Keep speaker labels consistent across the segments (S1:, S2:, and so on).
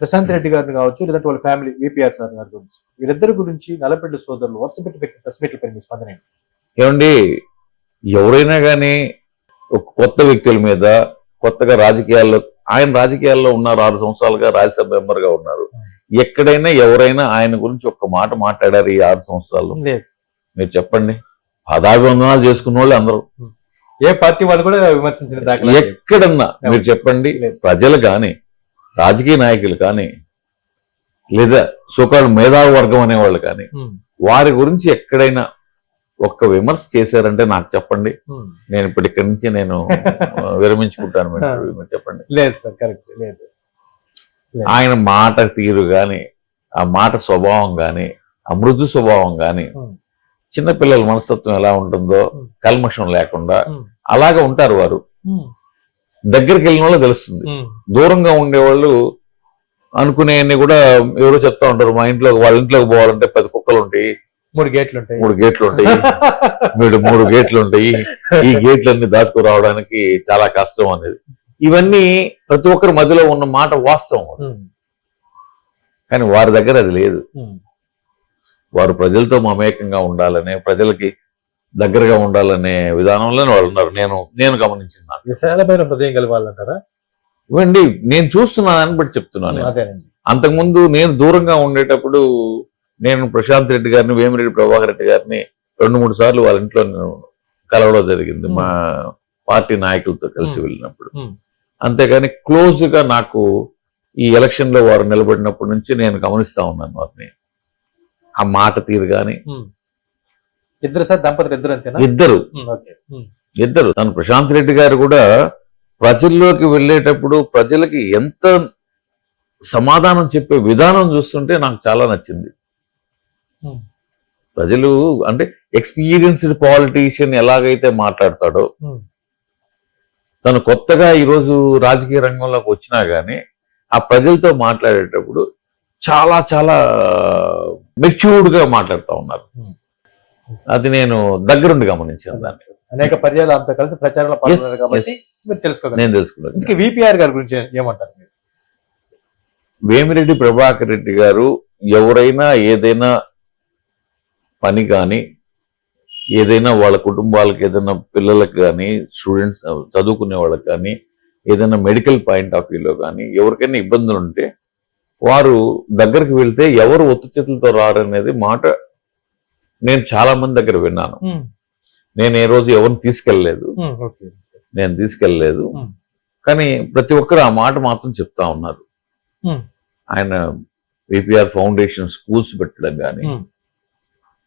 S1: ప్రశాంత్ రెడ్డి గారిని కావచ్చు లేదంటే వాళ్ళ ఫ్యామిలీ విపిఆర్ సార్ గారి గురించి. వీరిద్దరి గురించి నలపెడ్డి సోదరులు వరుస పెట్టి పెట్టిన ప్రెస్ మీట్ల పైన మీ స్పందన?
S2: ఏమండి ఎవరైనా కానీ ఒక కొత్త వ్యక్తుల మీద కొత్తగా రాజకీయాల్లో ఆయన రాజకీయాల్లో ఉన్నారు ఆరు సంవత్సరాలుగా రాజ్యసభ మెంబర్గా ఉన్నారు. ఎక్కడైనా ఎవరైనా ఆయన గురించి ఒక్క మాట మాట్లాడారు ఈ ఆరు సంవత్సరాల్లో? మీరు చెప్పండి. పదాభివందనాలు చేసుకున్న వాళ్ళు అందరూ.
S1: ఏ పార్టీ వాళ్ళు కూడా విమర్శించిన.
S2: ఎక్కడన్నా మీరు చెప్పండి. ప్రజలు కానీ రాజకీయ నాయకులు కానీ లేదా సోకాళ్ళు మేధావి వర్గం అనేవాళ్ళు కానీ
S1: ఉమ్,
S2: వారి గురించి ఎక్కడైనా ఒక్క విమర్శ చేశారంటే నాకు చెప్పండి.
S1: ఉమ్.
S2: నేను ఇప్పుడు ఇక్కడి నుంచి నేను విరమించుకుంటాను మీరు. మీరు చెప్పండి.
S1: లేదు సార్ కరెక్ట్. లేదు.
S2: ఆయన మాట తీరు గాని ఆ మాట స్వభావం గాని ఆ మృదు స్వభావం గాని చిన్నపిల్లల మనస్తత్వం ఎలా ఉంటుందో
S1: Hmm.
S2: కల్మషం లేకుండా అలాగే ఉంటారు వారు. దగ్గరికి వెళ్ళిన వాళ్ళు తెలుస్తుంది. దూరంగా ఉండేవాళ్ళు అనుకునేవన్నీ కూడా ఎవరో చెప్తా ఉంటారు. మా ఇంట్లో వాళ్ళ ఇంట్లోకి పోవాలంటే పది కుక్కలు ఉంటాయి.
S1: మూడు గేట్లు ఉంటాయి.
S2: మూడు గేట్లు ఉంటాయి. మూడు మూడు గేట్లు ఉంటాయి. ఈ గేట్లన్నీ దాటుకు రావడానికి చాలా కష్టం అనేది. ఇవన్నీ ప్రతి ఒక్కరి మధ్యలో ఉన్న మాట వాస్తవం కానీ వారి దగ్గర అది లేదు. వారు ప్రజలతో మమేకంగా ఉండాలనే ప్రజలకి దగ్గరగా ఉండాలనే విధానంలోనే వాళ్ళు ఉన్నారు నేను నేను గమనించిన.
S1: విశాలమైన హృదయం కలిగి వాళ్ళు అంటారా
S2: ఇవ్వండి నేను చూస్తున్నానని బట్టి చెప్తున్నాను.
S1: అదేనండి
S2: అంతకుముందు నేను దూరంగా ఉండేటప్పుడు నేను ప్రశాంత్ రెడ్డి గారిని వేమిరెడ్డి ప్రభాకర్ రెడ్డి గారిని రెండు మూడు సార్లు వాళ్ళ ఇంట్లో నేను కలవడం జరిగింది. మా పార్టీ నాయకులతో కలిసి. వెళ్ళినప్పుడు. అంతేగాని క్లోజ్గా నాకు ఈ ఎలక్షన్లో వారు నిలబడినప్పటి నుంచి నేను గమనిస్తా ఉన్నాను వారిని ఆ మాట తీరు
S1: ఉమ్. ఇద్దరు సార్ దంపతులు ఇద్దరు అంతేనా?
S2: ఇద్దరు. ఇద్దరు. తను ప్రశాంత్ రెడ్డి గారు కూడా ప్రజల్లోకి వెళ్ళేటప్పుడు ప్రజలకి ఎంత సమాధానం చెప్పే విధానం చూస్తుంటే నాకు చాలా నచ్చింది. ప్రజలు అంటే ఎక్స్పీరియన్స్డ్ పాలిటీషియన్ ఎలాగైతే మాట్లాడతాడో తను కొత్తగా ఈరోజు రాజకీయ రంగంలోకి వచ్చినా గానీ ఆ ప్రజలతో మాట్లాడేటప్పుడు చాలా చాలా మెచ్యూర్డ్గా మాట్లాడుతూ ఉన్నారు. అది నేను దగ్గరుండి గమనించాను దాన్ని.
S1: అనేక పర్యాలు అంతా కలిసి ప్రచారంలో పాల్గొన్నారు కాబట్టి మీరు తెలుసుకోగలరు.
S2: నేను తెలుసుకున్నాను
S1: ఇంక విపిఆర్ గారి గురించి ఏమంటారు మీరు?
S2: వేమిరెడ్డి ప్రభాకర్ రెడ్డి గారు ఎవరైనా ఏదైనా పని కానీ ఏదైనా వాళ్ళ కుటుంబాలకు ఏదైనా పిల్లలకు కానీ స్టూడెంట్స్ చదువుకునే వాళ్ళకి కానీ ఏదైనా మెడికల్ పాయింట్ ఆఫ్ వ్యూలో కానీ ఎవరికైనా ఇబ్బందులు ఉంటే వారు దగ్గరికి వెళ్తే ఎవరు ఒత్తు చేతులతో రారనేది మాట నేను చాలా మంది దగ్గర విన్నాను నేను ఏ రోజు ఎవరిని తీసుకెళ్ళలేదు. నేను తీసుకెళ్ళలేదు. కానీ ప్రతి ఒక్కరు ఆ మాట మాత్రం చెప్తా ఉన్నారు. ఆయన విపిఆర్ ఫౌండేషన్ స్కూల్స్ పెట్టడం కానీ.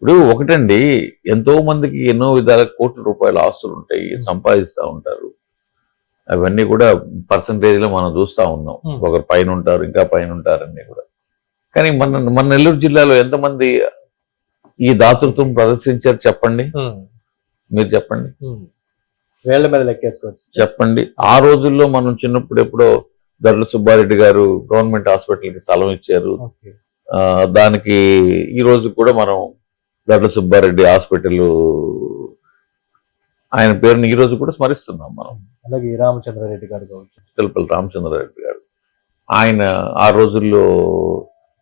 S2: ఇప్పుడు ఒకటండి ఎంతో మందికి ఎన్నో విధాల కోట్ల రూపాయల ఆస్తులు ఉంటాయి. సంపాదిస్తూ ఉంటారు అవన్నీ కూడా పర్సంటేజ్లో మనం చూస్తా ఉన్నాం. ఒకరు పైన ఉంటారు ఇంకా పైన ఉంటారు అన్ని కూడా కానీ మన మన నెల్లూరు జిల్లాలో ఎంతమంది ఈ దాతృత్వం ప్రదర్శించారు చెప్పండి. మీరు చెప్పండి.
S1: వేళ్ళ మీద లెక్కేసుకోవచ్చు.
S2: చెప్పండి. ఆ రోజుల్లో మనం చిన్నప్పుడు ఎప్పుడో దర్ల సుబ్బారెడ్డి గారు గవర్నమెంట్ హాస్పిటల్కి స్థలం ఇచ్చారు. దానికి ఈ రోజు కూడా మనం దడ్ల సుబ్బారెడ్డి హాస్పిటల్ ఆయన పేరుని ఈ రోజు కూడా స్మరిస్తున్నాం మనం.
S1: అలాగే రామచంద్రారెడ్డి గారు కావచ్చు.
S2: తిరుపతి రామచంద్రారెడ్డి గారు. ఆయన ఆ రోజుల్లో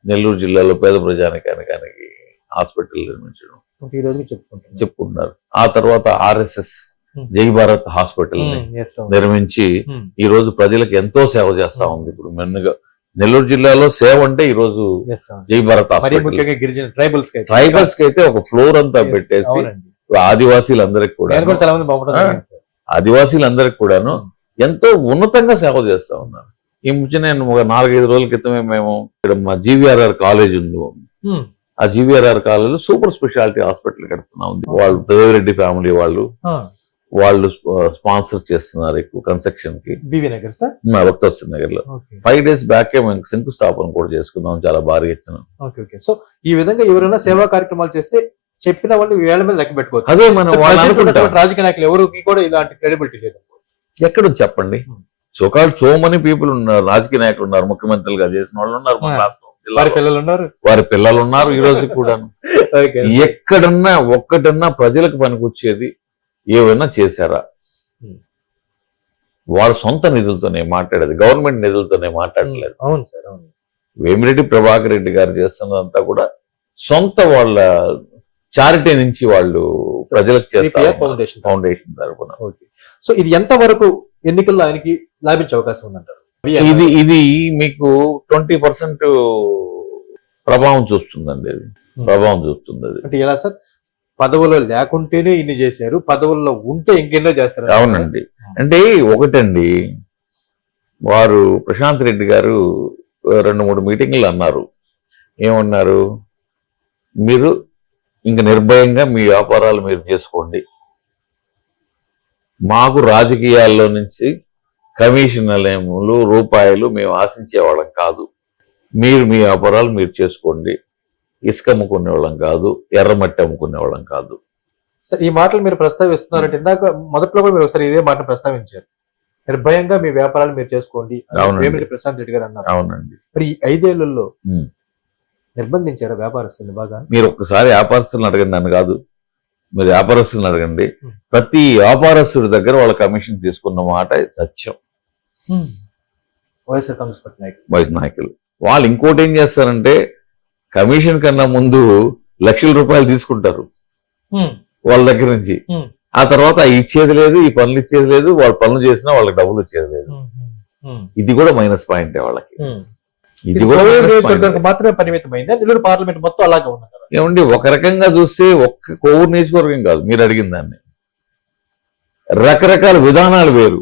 S2: నెల్లూరు జిల్లాలో పేద ప్రజానికానికి హాస్పిటల్ నిర్మించడం
S1: ఒక ఈ రోజుకి చెప్పుకుంటున్నాం
S2: చెప్పుకున్నారు ఆ తర్వాత RSS
S1: Hmm.
S2: Jai Bharat hospital
S1: అవును.
S2: నిర్మించి
S1: ఉమ్,
S2: ఈ రోజు ప్రజలకు ఎంతో సేవ చేస్తా ఉంది ఇప్పుడు మెన్నుగా నెల్లూరు జిల్లాలో సేవ అంటే ఈ రోజు. జై భారత్
S1: ట్రైబల్స్. ట్రైబల్స్కి అయితే
S2: ఒక ఫ్లోర్ అంతా పెట్టేసి. ఆదివాసీలందరికి కూడా. ఆదివాసీలందరికి కూడాను ఎంతో ఉన్నతంగా సేవ చేస్తా ఉన్నారు ఈ నేను ఒక నాలుగైదు రోజుల క్రితమే మేము ఇక్కడ మా జీవీఆర్ఆర్ కాలేజ్ ఉంది ఆ GVRR college super speciality hospital కడుతున్నాం వాళ్ళు దేవిరెడ్డి ఫ్యామిలీ వాళ్ళు వాళ్ళు స్పాన్సర్ చేస్తున్నారు ఎక్కువ కన్స్ట్రక్షన్కి.
S1: BV Nagar sir? నగర్లో
S2: ఫైవ్ డేస్ బ్యాకే మేము శంకుస్థాపన కూడా చేసుకున్నాం చాలా భారీ ఎత్తున.
S1: సో ఈ విధంగా ఎవరైనా సేవా కార్యక్రమాలు చేస్తే చెప్పిన వాళ్ళు వేళ్ళ మీద లెక్క పెట్టుకోవచ్చు.
S2: అదే మనం
S1: రాజకీయ నాయకులు ఎవరికి కూడా ఇలాంటి క్రెడిబిలిటీ లేదు.
S2: ఎక్కడ ఉంది చెప్పండి సో మనీ పీపుల్ ఉన్నారు రాజకీయ నాయకులు ఉన్నారు ముఖ్యమంత్రులుగా చేసిన వాళ్ళు ఉన్నారు మన. రాష్ట్రం
S1: వారి. పిల్లలు ఉన్నారు?
S2: వారి పిల్లలు ఉన్నారు ఈ రోజు కూడా ఎక్కడన్నా ఒక్కటన్నా ప్రజలకు పనికొచ్చేది ఏమైనా చేశారా. వాళ్ళ సొంత నిధులతోనే మాట్లాడేది గవర్నమెంట్ నిధులతోనే మాట్లాడలేదు.
S1: అవును సార్ అవును.
S2: వేమిరెడ్డి ప్రభాకర్ రెడ్డి గారు చేస్తున్నదంతా కూడా సొంత వాళ్ళ చారిటీ నుంచి వాళ్ళు ప్రజలకు చేస్తారు
S1: ఫౌండేషన్
S2: ఫౌండేషన్ తరపున.
S1: ఓకే. సో ఇది ఎంత వరకు ఎన్నికల్లో ఆయనకి లాభించే అవకాశం ఉందంటారు?
S2: ఇది ఇది మీకు ట్వంటీ పర్సెంట్ ప్రభావం చూస్తుందండి అది ప్రభావం చూస్తుంది అది
S1: అంటే ఎలా సార్? పదవులో లేకుంటేనే ఇన్ని చేశారు పదవుల్లో ఉంటే ఇంకెన్నో చేస్తారు
S2: అవునండి. అంటే ఒకటండి వారు ప్రశాంత్ రెడ్డి గారు రెండు మూడు మీటింగ్లు అన్నారు. ఏమన్నారు? మీరు ఇంక నిర్భయంగా మీ వ్యాపారాలు మీరు చేసుకోండి. మాకు రాజకీయాల్లో నుంచి కమిషన్లు రూపాయలు మేము ఆశించేవాళ్ళం కాదు. మీరు మీ వ్యాపారాలు మీరు చేసుకోండి. ఇసుక అమ్ముకునే వాళ్ళం కాదు ఎర్రమట్టి అమ్ముకునే వాళ్ళం కాదు.
S1: సార్ ఈ మాటలు మీరు ప్రస్తావిస్తున్నారంటే ఇందాక మొదట్లో కూడా మీరు ఒకసారి ఇదే మాట ప్రస్తావించారు. నిర్భయంగా మీ వ్యాపారాలు మీరు చేసుకోండి. వేమిరెడ్డి ప్రశాంత్ రెడ్డి గారు అన్నారు.
S2: అవునండి.
S1: మరి ఈ
S2: ఐదేళ్ళలో.
S1: నిర్బంధించారా వ్యాపారస్తుల్ని బాగా?
S2: మీరు ఒక్కసారి వ్యాపారస్తులను అడగండి నన్ను కాదు. మీరు వ్యాపారస్తులను అడగండి. ప్రతి వ్యాపారస్తుడి దగ్గర వాళ్ళ కమిషన్ తీసుకున్న మాట సత్యం.
S1: వైఎస్ఆర్ కాంగ్రెస్ పార్టీ నాయకులు.
S2: వైద్య నాయకులు. వాళ్ళు ఇంకోటి ఏం చేస్తారంటే కమిషన్ కన్నా ముందు లక్షల రూపాయలు తీసుకుంటారు. వాళ్ళ దగ్గర నుంచి. ఆ తర్వాత ఇచ్చేది లేదు ఈ పనులు ఇచ్చేది లేదు వాళ్ళ పనులు చేసినా వాళ్ళకి డబ్బులు వచ్చేది లేదు. ఇది కూడా మైనస్ పాయింట్ వాళ్ళకి. ఇది కూడా
S1: మాత్రమే పరిమితమైందా? నెల్లూరు పార్లమెంట్ మొత్తం అలాగే ఉన్నది
S2: ఏమండి ఒక రకంగా చూస్తే ఒక్క కోవూరు నియోజకవర్గం కాదు మీరు అడిగిన దాన్ని. రకరకాల విధానాలు వేరు.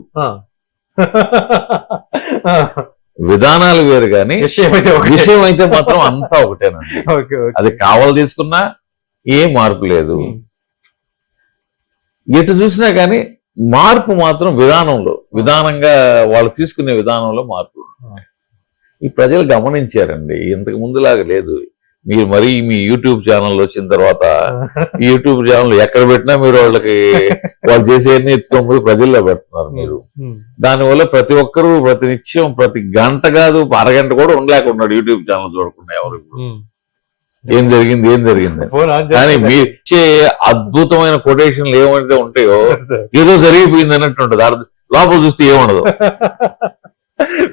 S2: విధానాలు వేరు కానీ
S1: విషయం అయితే.
S2: విషయం అయితే మాత్రం అంతా ఒకటేనండి. అది కావాలి తీసుకున్నా ఏ మార్పు లేదు. ఎటు చూసినా కానీ మార్పు మాత్రం విధానంలో విధానంగా వాళ్ళు తీసుకునే విధానంలో మార్పు ఈ ప్రజలు గమనించారండి ఇంతకు ముందులాగా లేదు మీరు మరీ మీ యూట్యూబ్ ఛానల్ వచ్చిన తర్వాత యూట్యూబ్ ఛానల్ ఎక్కడ పెట్టినా మీరు వాళ్ళకి వాళ్ళు చేసేవన్నీ ఎత్తుకోకపోతే ప్రజల్లో పెడుతున్నారు మీరు. దానివల్ల ప్రతి ఒక్కరూ ప్రతి నిత్యం ప్రతి గంట కాదు అరగంట కూడా ఉండలేకున్నాడు యూట్యూబ్ ఛానల్ చూడకుండా ఎవరు. ఏం జరిగింది ఏం జరిగింది? కానీ మీరు ఇచ్చే అద్భుతమైన కొటేషన్లు ఏమైతే ఉంటాయో. ఏదో జరిగిపోయింది అన్నట్టు ఉంటుంది. అర్థం- లోపల చూస్తే ఏముండదు.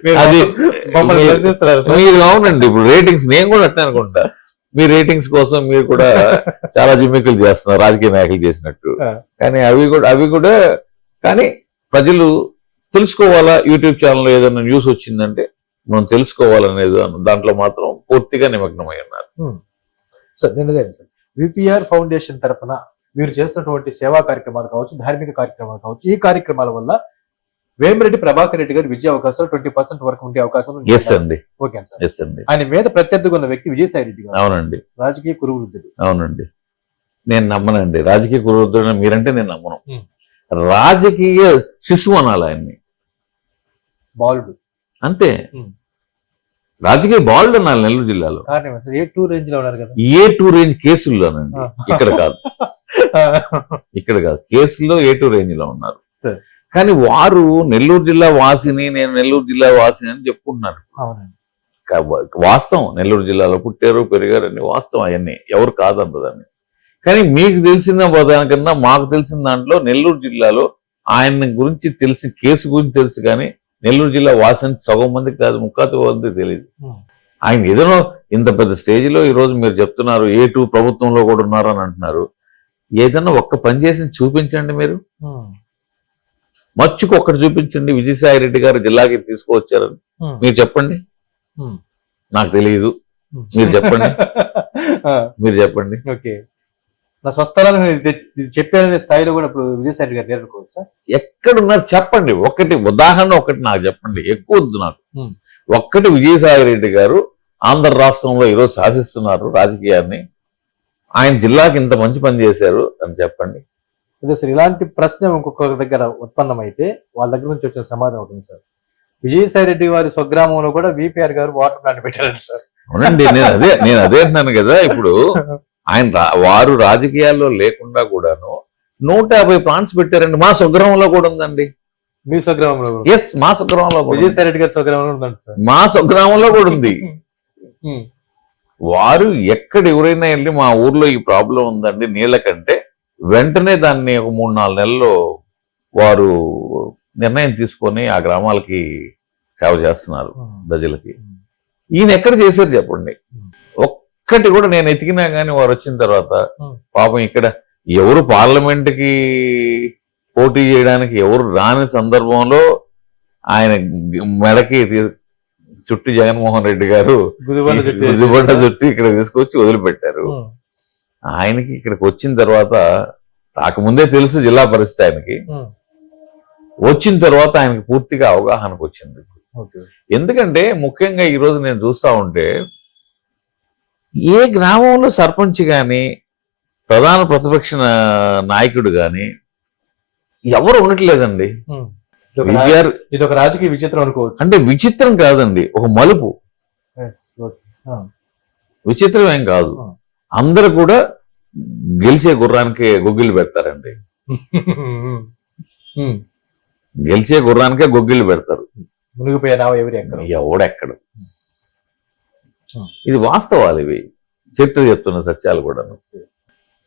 S1: మీరు
S2: అది మీరు- అవునండి ఇప్పుడు రేటింగ్స్ నేను కూడా అట్నే అనుకుంటా. మీ రేటింగ్స్ కోసం మీరు కూడా చాలా జిమ్మికలు చేస్తున్నారు రాజకీయ నాయకులు చేసినట్టు. కానీ అవి కూడా అవి కూడా కానీ ప్రజలు తెలుసుకోవాలా? యూట్యూబ్ ఛానల్ ఏదైనా న్యూస్ వచ్చిందంటే మనం తెలుసుకోవాలనేది దాంట్లో మాత్రం పూర్తిగా నిమగ్నమై ఉన్నారు.
S1: సార్ నేను అదే సార్. విపిఆర్ ఫౌండేషన్ తరపున మీరు చేస్తున్నటువంటి సేవా కార్యక్రమాలు కావచ్చు ధార్మిక కార్యక్రమాలు కావచ్చు ఈ కార్యక్రమాల వల్ల వేమిరెడ్డి ప్రభాకర్ రెడ్డి గారు విజయ అవకాశాలు ట్వంటీ పర్సెంట్ వరకు ఉండే అవకాశం ఉంది.
S2: ఎస్ అండి.
S1: Okay sir.
S2: ఎస్ అండి.
S1: ఆయన మీద ప్రత్యర్థిగా ఉన్న వ్యక్తి విజయసాయి రెడ్డి గారు.
S2: అవునండి.
S1: రాజకీయ కురువృద్ధుడు.
S2: అవునండి. నేను నమ్మనండి. రాజకీయ కురుద్ర మీరంటే నేను నమ్మను. రాజకీయ శిశువు అనాలి ఆయన్ని.
S1: బాలుడు.
S2: అంతే. రాజకీయ బాల్డ్ అనాలి నెల్లూరు జిల్లాలో.
S1: ఏ టూ రేంజ్లో ఉన్నారు కదా?
S2: ఏ టూ రేంజ్ కేసుల్లోనండి. ఇక్కడ కాదు. ఇక్కడ కాదు. కేసుల్లో ఏ టూ రేంజ్లో ఉన్నారు.
S1: సార్.
S2: కానీ వారు నెల్లూరు జిల్లా వాసిని నేను నెల్లూరు జిల్లా వాసిని అని చెప్పుకుంటున్నారు. వాస్తవం. నెల్లూరు జిల్లాలో పుట్టారు పెరిగారు అన్ని వాస్తవం అవన్నీ. ఎవరు కాదన్నదాన్ని కానీ మీకు తెలిసిన దానికన్నా మాకు తెలిసిన దాంట్లో నెల్లూరు జిల్లాలో ఆయన గురించి తెలిసి కేసు గురించి తెలుసు కానీ నెల్లూరు జిల్లా వాసన సగం మందికి కాదు ముక్కాతి మందికి తెలియదు. ఆయన ఏదైనా ఇంత పెద్ద స్టేజ్లో ఈ రోజు మీరు చెప్తున్నారు ఏ టూ ప్రభుత్వంలో కూడా ఉన్నారు అని అంటున్నారు. ఏదైనా ఒక్క పని చేసి చూపించండి మీరు. మచ్చుకు ఒక్కటి చూపించండి విజయసాయి రెడ్డి గారు జిల్లాకి తీసుకువచ్చారని. మీరు చెప్పండి. నాకు తెలియదు. మీరు చెప్పండి. మీరు చెప్పండి.
S1: ఓకే. నా ఇది చెప్పాననే స్థాయిలో కూడా ఇప్పుడు విజయసాయి రెడ్డి గారు నేర్చుకోవచ్చా
S2: ఎక్కడున్నారు చెప్పండి. ఒకటి ఉదాహరణ ఒకటి నాకు చెప్పండి. ఎక్కువ వద్దు నాకు. ఒక్కటి విజయసాయి రెడ్డి గారు ఆంధ్ర రాష్ట్రంలో ఈరోజు శాసిస్తున్నారు రాజకీయాన్ని. ఆయన జిల్లాకి ఇంత మంచి పని చేశారు అని చెప్పండి.
S1: అదే సార్ ఇలాంటి ప్రశ్న ఇంకొకరి దగ్గర ఉత్పన్నమైతే వాళ్ళ దగ్గర నుంచి వచ్చిన సమాధానం అవుతుంది సార్ విజయసాయి రెడ్డి వారి స్వగ్రామంలో కూడా విపిఆర్ గారు వాటర్ ప్లాంట్ పెట్టారంట సార్
S2: అవునండి నేను అదే నేను అదే అంటున్నాను కదా ఇప్పుడు ఆయన వారు రాజకీయాల్లో లేకుండా కూడాను నూట యాభై ప్లాంట్స్ పెట్టారండి మా స్వగ్రామంలో కూడా ఉందండి
S1: మీ స్వగ్రామంలో.
S2: ఎస్ మా స్వగ్రామంలో.
S1: విజయసాయి రెడ్డి గారి స్వగ్రామంలో ఉందండి సార్
S2: మా స్వగ్రామంలో కూడా ఉంది. వారు ఎక్కడ ఎవరైనా వెళ్ళి మా ఊర్లో ఈ ప్రాబ్లం ఉందండి నీళ్ళ కంటే వెంటనే దాన్ని ఒక మూడు నాలుగు నెలల్లో వారు నిర్ణయం తీసుకొని ఆ గ్రామాలకి సేవ చేస్తున్నారు. ప్రజలకి. ఈయన ఎక్కడ చేశారు చెప్పండి? ఒక్కటి కూడా నేను ఎతికినా కానీ వారు వచ్చిన తర్వాత. పాపం ఇక్కడ ఎవరు పార్లమెంట్కి పోటీ చేయడానికి ఎవరు రాని సందర్భంలో ఆయన మెడకి చుట్టి జగన్మోహన్ రెడ్డి గారు
S1: గుదిబండ చుట్టూ
S2: ఇక్కడ తీసుకొచ్చి వదిలిపెట్టారు. ఆయనకి ఇక్కడికి వచ్చిన తర్వాత రాకముందే తెలుసు జిల్లా పరిస్థితి ఆయనకి. వచ్చిన తర్వాత ఆయనకి పూర్తిగా అవగాహనకు వచ్చింది. ఎందుకంటే ముఖ్యంగా ఈ రోజు నేను చూస్తా ఉంటే ఏ గ్రామంలో సర్పంచ్ గాని ప్రధాన ప్రతిపక్ష నాయకుడు గాని ఎవరు ఉండట్లేదండి.
S1: ఇది ఒక రాజకీయ విచిత్రం అనుకోవచ్చు.
S2: అంటే విచిత్రం కాదండి ఒక మలుపు. విచిత్రం ఏం కాదు. అందరు కూడా గెలిచే గుర్రానికి గొగ్గిళ్ళు పెడతారండి. గెలిచే గుర్రానికే గొగ్గిళ్ళు పెడతారు.
S1: మునిగిపోయినావా ఎవరు ఎక్కడ
S2: ఎవడెక్కడు. ఇది వాస్తవాలు ఇవి. చరిత్ర చెప్తున్న సత్యాలు కూడా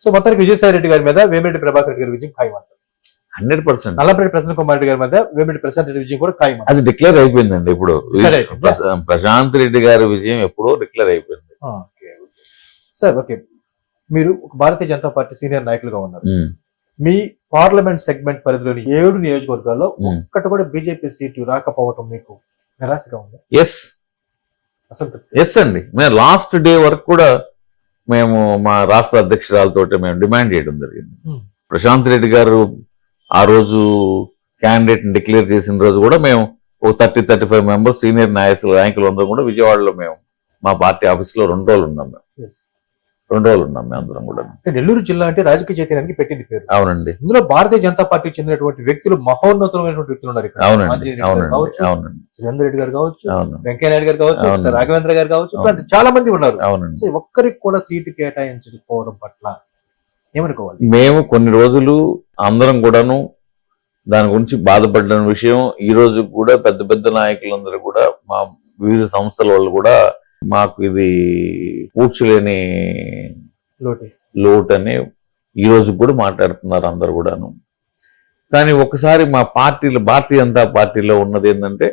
S1: సో మొత్తానికి విజయసాయి రెడ్డి గారి మీద వేమిరెడ్డి ప్రభాకర్ రెడ్డి గారి విజయం ఖాయం అంటారు
S2: హండ్రెడ్ పర్సెంట్.
S1: నల్లపరెడ్డి ప్రసన్న కుమార్ రెడ్డి గారి మీద వేమిరెడ్డి ప్రశాంత్ రెడ్డి విజయం కూడా ఖాయం
S2: అది డిక్లేర్ అయిపోయిందండి ఇప్పుడు. ప్రశాంత్ రెడ్డి గారి విజయం ఎప్పుడో డిక్లేర్ అయిపోయింది.
S1: Sir okay. మీరు ఒక భారతీయ జనతా పార్టీ సీనియర్ నాయకులుగా ఉన్నారు. మీ పార్లమెంట్ సెగ్మెంట్ పరిధిలోని ఏడు నియోజకవర్గాల్లో. ఒక్కటి కూడా బీజేపీ సీటు రాకపోవటం మీకు నిరాశగా ఉంది?
S2: ఎస్
S1: అసంతృప్తి.
S2: ఎస్ అండి. మేము లాస్ట్ డే వరకు కూడా మేము మా రాష్ట్ర అధ్యక్షురాలతో మేము డిమాండ్ చేయడం జరిగింది. ప్రశాంత్ రెడ్డి గారు ఆ రోజు క్యాండిడేట్ డిక్లేర్ చేసిన రోజు కూడా మేము ఓ thirty thirty five members senior నాయకులు నాయకులు అందరం కూడా విజయవాడలో మేము మా పార్టీ ఆఫీస్లో రెండు రోజులు ఉన్నాం మేము. రెండు రోజులు ఉన్నాం మేము అందరం కూడా
S1: నెల్లూరు జిల్లా అంటే రాజకీయ చైతన్యానికి పెట్టింది పేరు.
S2: అవునండి.
S1: ఇందులో భారతీయ జనతా పార్టీకి చెందినటువంటి వ్యక్తులు మహోన్నతమైనటువంటి వ్యక్తులు ఉన్నారు ఇక్కడ.
S2: అవునండి అవునండి
S1: సురేందర్ రెడ్డి గారు కావచ్చు
S2: అవును
S1: వెంకయ్య నాయుడు గారు కావచ్చు. రాఘవేంద్ర గారు కావచ్చు చాలా మంది ఉన్నారు.
S2: అవునండి.
S1: ఒక్కరికి కూడా సీటు కేటాయించకపోవడం పట్ల ఏమనుకోవాలి?
S2: మేము కొన్ని రోజులు అందరం కూడాను దాని గురించి బాధపడిన విషయం ఈ రోజు కూడా పెద్ద పెద్ద నాయకులందరూ కూడా మా వివిధ సంస్థల వాళ్ళు కూడా మాకు ఇది పూడ్చలేని
S1: లోటే.
S2: అని ఈ రోజు కూడా మాట్లాడుతున్నారు అందరు కూడాను. కానీ ఒకసారి మా పార్టీలో భారతీయ జనతా పార్టీలో ఉన్నది ఏంటంటే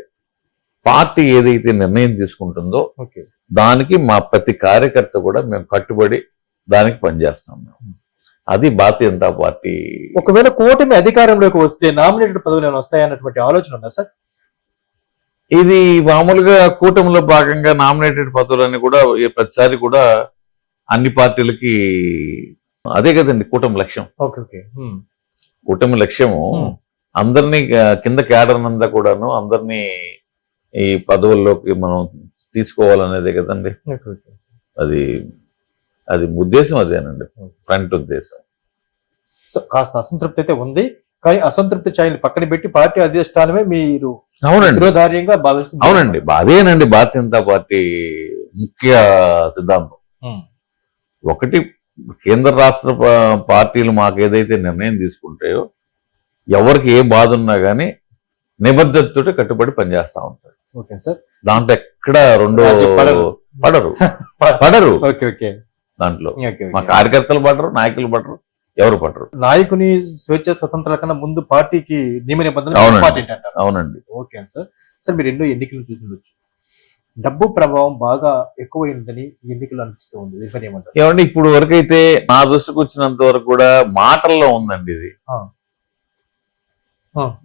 S2: పార్టీ ఏదైతే నిర్ణయం తీసుకుంటుందో దానికి మా ప్రతి కార్యకర్త కూడా మేము కట్టుబడి దానికి పనిచేస్తాం. అది భారతీయ జనతా పార్టీ
S1: ఒకవేళ కూటమి అధికారంలోకి వస్తే నామినేటెడ్ పదవులు ఏమైనా వస్తాయన్నటువంటి ఆలోచన ఉందా సార్?
S2: ఇది మామూలుగా కూటమిలో భాగంగా నామినేటెడ్ పదవులన్నీ కూడా ప్రతిసారి కూడా అన్ని పార్టీలకి అదే కదండి కూటమి లక్ష్యం.
S1: Okay okay. ఉమ్.
S2: కూటమి లక్ష్యము. అందరినీ కింద క్యాడర్ అంతా కూడాను అందరినీ ఈ పదవుల్లోకి మనం తీసుకోవాలనేదే కదండి. అది అది ఉద్దేశం అదేనండి. ఫ్రంట్ ఉద్దేశం.
S1: సో కాస్త అసంతృప్తి అయితే ఉంది. కానీ అసంతృప్తి ఛాయలు పక్కన పెట్టి పార్టీ అధిష్టానమే మీరు
S2: అవునండి. అవునండి. అదేనండి భారతీయ జనతా పార్టీ ముఖ్య సిద్ధాంతం. ఒకటి కేంద్ర రాష్ట్ర పార్టీలు మాకు ఏదైతే నిర్ణయం తీసుకుంటాయో ఎవరికి ఏ బాధ ఉన్నా కానీ నిబద్ధతతో కట్టుబడి పనిచేస్తా ఉంటారు.
S1: Okay sir.
S2: దాంట్లో ఎక్కడ రెండో
S1: పడరు.
S2: పడరు. పడరు.
S1: Okay okay.
S2: దాంట్లో. మా. కార్యకర్తలు పడరు నాయకులు పడరు. ఎవరు పడరు.
S1: నాయకుని స్వేచ్ఛ స్వతంత్రాల కన్నా ముందు పార్టీకి నియమ నిబంధనలు అంటారు.
S2: అవునండి.
S1: Okay sir. సార్ మీరు ఎన్నో ఎన్నికలు చూసిండొచ్చు. డబ్బు ప్రభావం బాగా ఎక్కువైందని ఎన్నికలు అనిపిస్తూ ఉంది. ఏమంటారు
S2: ఏమంటే ఇప్పుడు వరకైతే నా దృష్టికి వచ్చినంత వరకు కూడా మాటల్లో ఉందండి ఇది.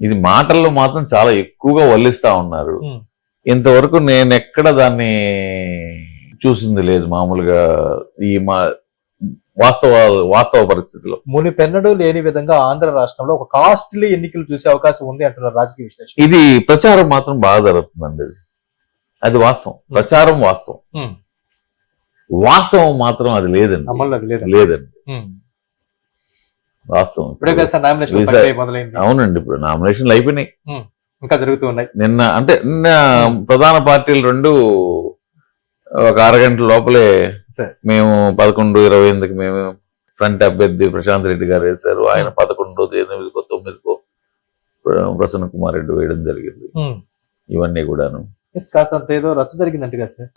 S2: ఇది మాటల్లో మాత్రం చాలా ఎక్కువగా వల్లిస్తా ఉన్నారు. ఇంతవరకు నేను ఎక్కడ దాన్ని చూసింది లేదు మామూలుగా. ఈ మా వాస్తవ వాస్తవ పరిస్థితిలో.
S1: మునిపెన్నడూ లేని విధంగా ఆంధ్ర రాష్ట్రంలో ఒక కాస్ట్లీ ఎన్నికలు చూసే అవకాశం ఉంది అంటున్నారు రాజకీయ విశ్లేషణ
S2: ఇది ప్రచారం మాత్రం బాగా జరుగుతుందండి ఇది. అది వాస్తవం. ప్రచారం వాస్తవం. వాస్తవం మాత్రం అది లేదండి. లేదండి. వాస్తవం. అవునండి ఇప్పుడు నామినేషన్లు అయిపోయినాయి.
S1: ఇంకా జరుగుతూ ఉన్నాయి.
S2: నిన్న అంటే నిన్న ప్రధాన పార్టీలు రెండు ఒక అరగంట లోపలే
S1: సరే.
S2: మేము పదకొండు ఇరవై ఎనిమిదికి మేము ఫ్రంట్ అభ్యర్థి ప్రశాంత్ రెడ్డి గారు వేశారు. ఆయన పదకొండు ఎనిమిదికో తొమ్మిదికో ప్ర- ప్రసన్న కుమార్ రెడ్డి వేయడం జరిగింది.
S1: ఉమ్.
S2: ఇవన్నీ కూడాను.
S1: ఎస్ కాస్తంత ఏదో రచ్చ జరిగిందంట కదా సార్.